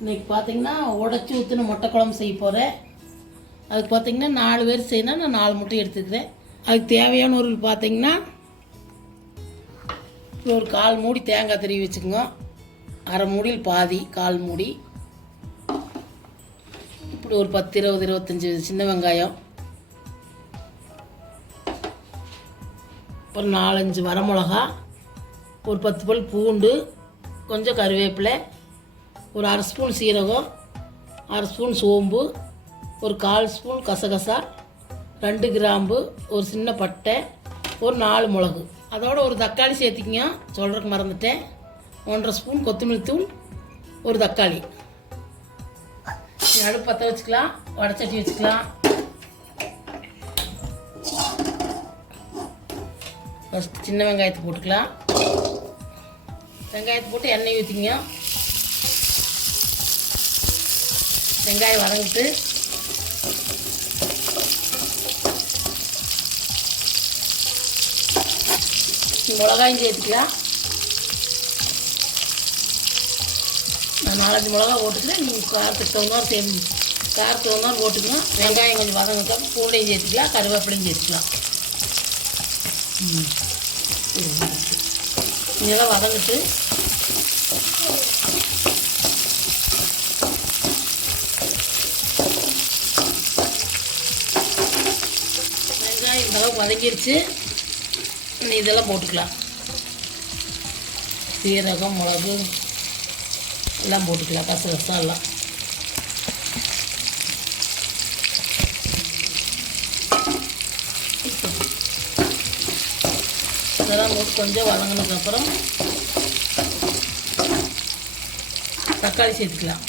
இன்றைக்கி பார்த்திங்கன்னா உடச்சி ஊற்றின முட்டை குழம்பு செய்ய போகிறேன். அதுக்கு பார்த்திங்கன்னா 4 பேர் செய்யணும். நான் 4 முட்டை எடுத்துக்கிறேன். அதுக்கு தேவையான ஒரு பார்த்திங்கன்னா ஒரு 1/4 மூடி தேங்காய் திருவி வச்சுக்கோங்க. அரை மூடியில் பாதி 1/4 மூடி. இப்படி ஒரு 10 20 25 சின்ன வெங்காயம், ஒரு 4-5 வரமிளகா, ஒரு 10 பல் பூண்டு, கொஞ்சம் கருவேப்பிலை, ஒரு 1/2 ஸ்பூன் சீரகம், 1/2 ஸ்பூன் சோம்பு, ஒரு 1/4 ஸ்பூன் கசகசா, 2 கிராம்பு, ஒரு சின்ன பட்டை, ஒரு 4 மிளகு. அதோட ஒரு தக்காளி சேர்த்திக்கிங்க, சொல்கிறதுக்கு மறந்துட்டேன். 1/2 ஸ்பூன் கொத்தமல்லி தூள், ஒரு தக்காளி. அடுப்பு பற்ற வச்சுக்கலாம். வடைச்சட்டி வச்சுக்கலாம். ஃபஸ்ட்டு சின்ன வெங்காயத்தை போட்டுக்கலாம். வெங்காயத்தை போட்டு எண்ணெய் ஊற்றிங்க. வெங்காயம் வதங்கிட்டு மிளகாயும் சேர்த்துக்கலாம். நான் 4-5 மிளகா போட்டுக்கிறேன். நீங்கள் காரத்துக்கு தகுந்தாலும் காரத்துக்கு தகுந்தாலும் போட்டுக்கலாம். வெங்காயம் கொஞ்சம் வதங்கிட்டோம். பூண்டையும் சேர்த்துக்கலாம், கருவேப்பிலையும் சேர்த்துக்கலாம். இதெல்லாம் வதங்கிட்டு வெங்காயம் இந்த அளவுக்கு வதங்கிருச்சு. இதெல்லாம் போட்டுக்கலாம். சீரகம், மிளகு எல்லாம் போட்டுக்கலாம். கசகசா எல்லாம் இதெல்லாம் போட்டு கொஞ்சம் வதங்கினதுக்கப்புறம் தக்காளி சேர்த்துக்கலாம்.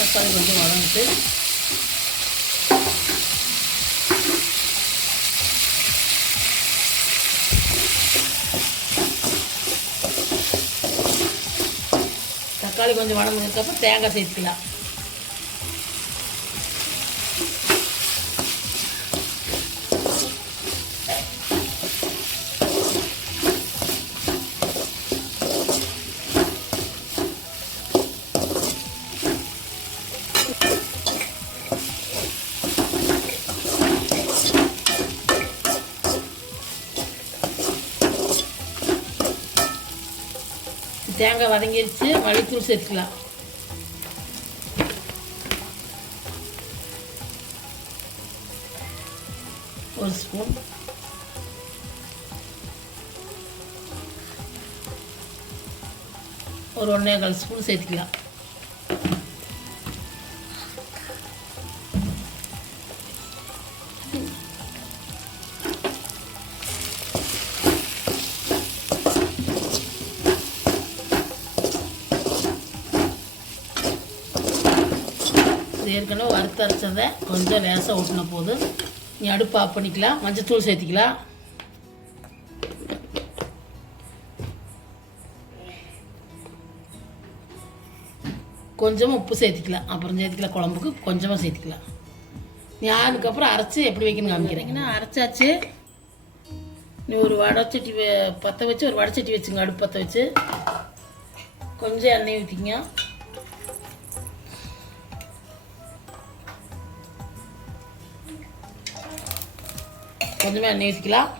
தக்காளி கொஞ்சம் வதங்கிட்டு தக்காளி கொஞ்சம் வதங்கினதுக்கப்புறம் தேங்காய் சேர்த்துக்கலாம். தேங்காய் வதங்கிடுச்சு. மல்லித்தூள் சேர்த்துக்கலாம். ஒரு ஸ்பூன், ஒரு 1.25 ஸ்பூன் சேர்த்துக்கலாம். ஏற்கனவே வறுத்து அரைச்சதை கொஞ்சம் லேசாக ஊட்டின போது நீ அடுப்பு ஆஃப் பண்ணிக்கலாம். மஞ்சத்தூள் சேர்த்திக்கலாம். கொஞ்சமாக உப்பு சேர்த்திக்கலாம். அப்புறம் சேர்த்திக்கலாம். குழம்புக்கு கொஞ்சமாக சேர்த்திக்கலாம். நீ அதுக்கப்புறம் அரைச்சி எப்படி வைக்கணும்னு காமிக்கிறீங்கன்னா அரைச்சாச்சு. நீ ஒரு வடைச்சட்டி பற்ற வச்சு ஒரு வடைச்சட்டி வச்சுங்க. அடுப்பு பற்ற வச்சு கொஞ்சம் எண்ணெய் ஊற்றிங்க. கொஞ்சமாக எண்ணெய் ஊற்றிக்கலாம்.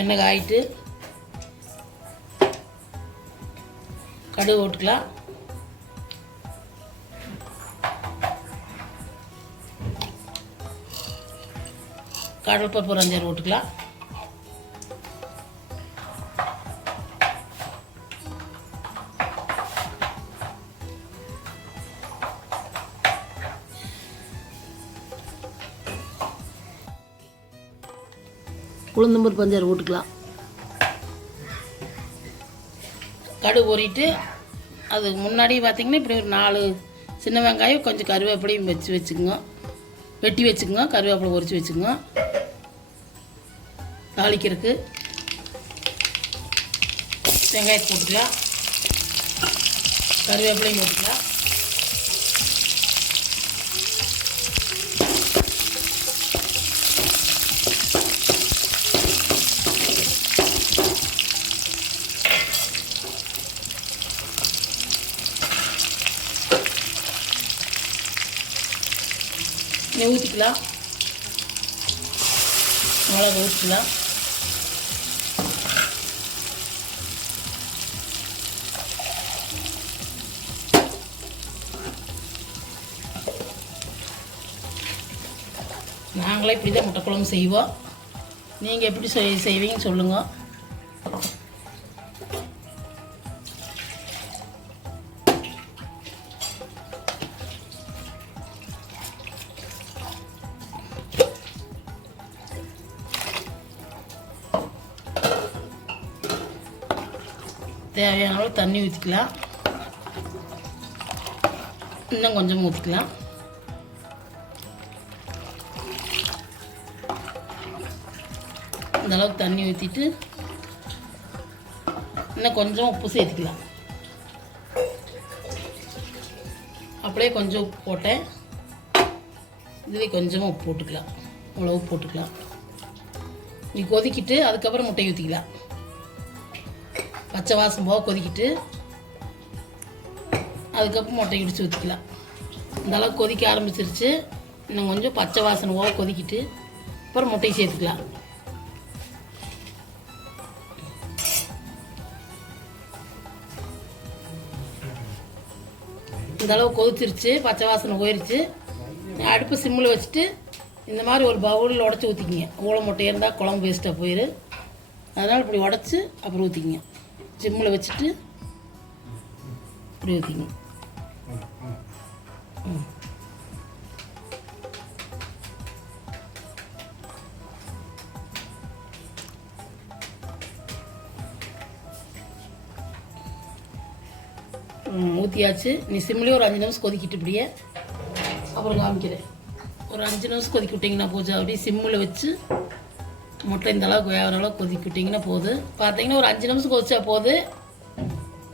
எண்ணெய் காயிட்டு கடுகு போட்டுக்கலாம். கடலைப்பருப்பு ஒரு 5 போட்டுக்கலாம். உளுந்தம்பருப்பு 5 போட்டுக்கலாம். கடுகு பொரிட்டு அதுக்கு முன்னாடி பார்த்திங்கன்னா இப்படி ஒரு 4 சின்ன வெங்காயம் கொஞ்சம் கருவேப்பிலையும் வச்சுக்கோங்க. வெட்டி வச்சுக்கோங்க. கருவேப்பிலை பொரித்து வச்சுக்கோங்க. தாளிக்கிறதுக்கு வெங்காயத்தை போட்டுக்கலாம். கருவேப்பிலையும் போட்டுக்கலாம். ஊற்றிக்கலாம். மிளகு ஊற்றிக்கலாம். நாங்களே இப்படி தான் முட்டை குழம்பு செய்வோம். நீங்கள் எப்படி செய்வீங்கன்னு சொல்லுங்கள். தேவையான அளவு தண்ணி ஊற்றிக்கலாம். இன்னும் கொஞ்சம் ஊற்றிக்கலாம். இந்த அளவுக்கு தண்ணி ஊற்றிட்டு இன்னும் கொஞ்சம் உப்பு சேர்த்துக்கலாம். அப்படியே கொஞ்சம் உப்பு போட்டேன். இதுவே கொஞ்சமாக உப்பு போட்டுக்கலாம். அவ்வளோ உப்பு போட்டுக்கலாம். நீ கொதிக்கிட்டு அதுக்கப்புறம் முட்டையை ஊற்றிக்கலாம். பச்சை வாசம் போக கொதிக்கிட்டு அதுக்கப்புறம் முட்டையை இடித்து ஊற்றிக்கலாம். இந்த அளவுக்கு கொதிக்க ஆரம்பிச்சிருச்சு. இன்னும் கொஞ்சம் பச்சை வாசனை போக கொதிக்கிட்டு அப்புறம் முட்டையை சேர்த்துக்கலாம். இந்த அளவு கொதிச்சிருச்சு. பச்சை வாசனை போயிடுச்சு. அடுப்பு சிம்மில் வச்சுட்டு இந்த மாதிரி ஒரு பவுலில் உடச்சி ஊற்றிக்கிங்க. ஊளை முட்டையாக இருந்தால் குழம்பு வேஸ்ட்டாக போயிடு. அதனால் இப்படி உடச்சி அப்புறம் ஊற்றிக்கிங்க. சிம்மில் வச்சுட்டு இப்படி ஊற்றிக்கிங்க. ஊற்றியாச்சு. நீ சிம்லேயே ஒரு 5 நிமிஷம் கொதிக்கிட்டு இப்படியே அப்புறம் காமிக்கிறேன். ஒரு 5 நிமிஷம் கொதிக்க விட்டிங்கன்னா போச்சு. அப்படியே சிம்மில் வச்சு முட்டை இந்த அளவுக்கு வேகிற அளவுக்கு கொதிக்க விட்டிங்கன்னா போகுது. பார்த்தீங்கன்னா ஒரு 5 நிமிஷம் கொதிச்சா போகுது.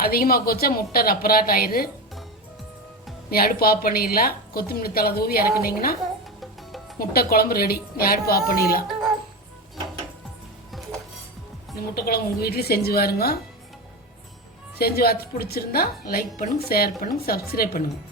அதிகமாக கொதிச்சா முட்டை ரப்பராட் ஆயிரு. நீ அடுப்பு ஆஃப் பண்ணிடலாம். கொத்தமல்லி தழை தூவி இறக்குனீங்கன்னா முட்டை குழம்பு ரெடி. நீ அடுப்பு ஆஃப் பண்ணிடலாம். இந்த முட்டை குழம்பு உங்கள் வீட்லேயும் செஞ்சு பாருங்க. செஞ்சு பார்த்து பிடிச்சிருந்தா லைக் பண்ணுங்கள், ஷேர் பண்ணுங்கள், சப்ஸ்கிரைப் பண்ணுங்கள்.